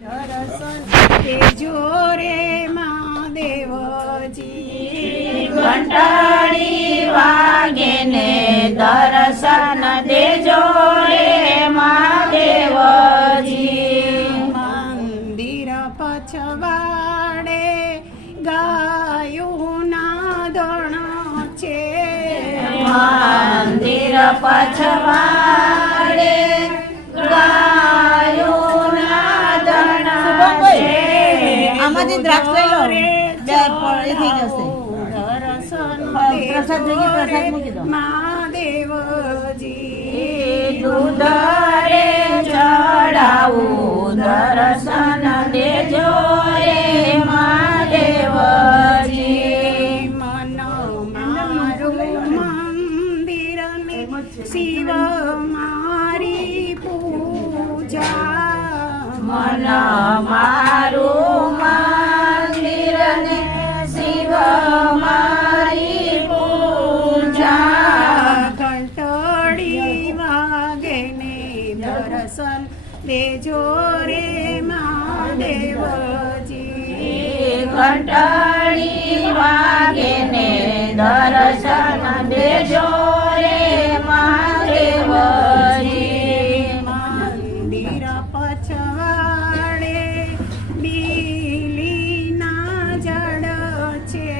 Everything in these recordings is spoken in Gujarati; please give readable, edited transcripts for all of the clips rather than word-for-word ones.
દર્શન દેજો રે મહાદેવજી, ઘંટાડી વાગે ને દર્શન દેજો રે મહાદેવજી. મંદિર પછવાડે ગાયું ના ધણ છે, મંદિર પછવાડે ગાયું ના ધણ છે. આમાંથી દ્રાક્ષ લઈ લો, બે એ થઈ જશે. દર્શન પ્રસાદ જોઈએ, પ્રસાદ મૂકી દો. મહાદેવજી, દૂધ રે ચડાવું દર્શન દેજો રે મહાદેવજી. મન મારું મંદિર ને શિવ મારી પૂજા, મન મારું મંદિર ને શિવ મારી પૂજા. ઘંટડી વાગે ને દર્શન દેજો રે મહાદેવજી, ઘંટાડી વાગે ને દર્શન દેજો રે મહાદેવજી. મંદિર પછવાડે બીલીના જડ છે,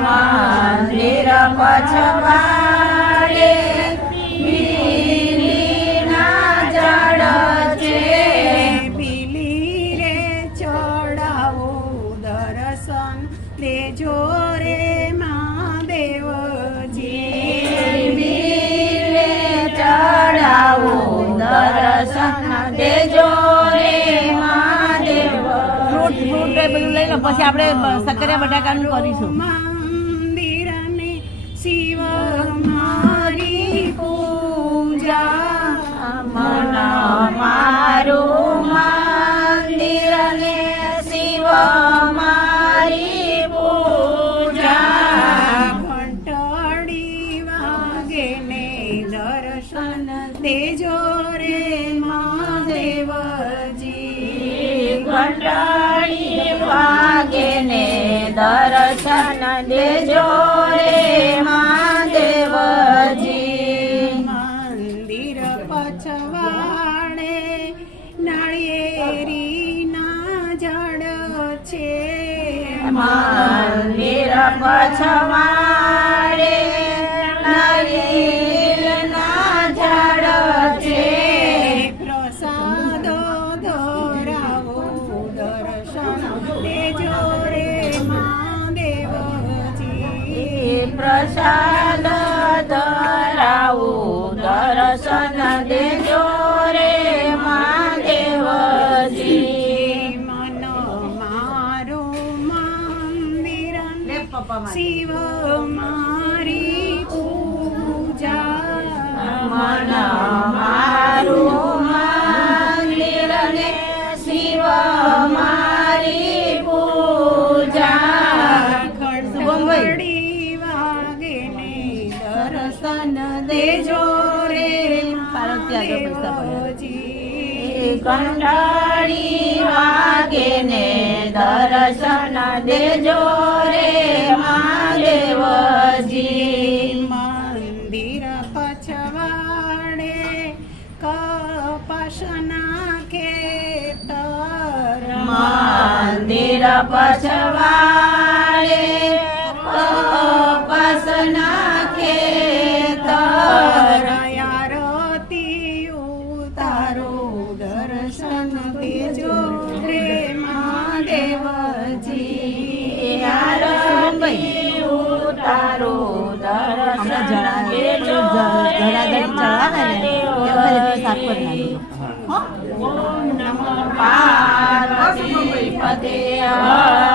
મંદિર પછવાડે બીલીના ઝાડ છે. બીલી રે ચડાવો દર્શન દેજો રે મહાદેવજી, બીલે ચડાવું દર્શન દેજો રે મહાદેવ. ફ્રૂટ એ બધું લઈ લો, પછી આપણે સક્કરિયા બટાકાનું કરીશું. મંદિર ને શિવ મારી પૂજા, મન મારું મંદિર ને શિવ મારી પૂજા. ઘંટડી વાગે ને દર્શન દેજો રે મહાદેવજી, ઘંટાડી વાગે ને દર્શન દેજો રે મહાદેવજી. મંદિર પછવાડે નાળિયેરીના ઝાડ છે, મંદિર પછવાડે નારિયેળના ઝાડ છે. પ્રસાદો ધરાવો દર્શન દેજો રે મહાદેવજી, પ્રસાદ ધરાવું દર્શન દેજો રે મહાદેવજી. મન મારું મંદિર ને શિવ મારી પૂજા, મન મારું મંદિર ને શિવ મારી પૂજા. ઘંટડી વાગે ને દર્શન દેજો રે મહાદેવજી, ઘંટાડી વાગે ને દર્શન દેજો રે મહાદેવજી. મંદિર પછવાડે કપાસના ખેતર, મંદિર પછવાડે કપાસના ખેતર. આરતી ઉતારો દર્શન દેજો રે મહાદેવજી, આરતી ઉતારો દર્શન દેજો રે મહાદેવજી. પાર્વતી પતે હર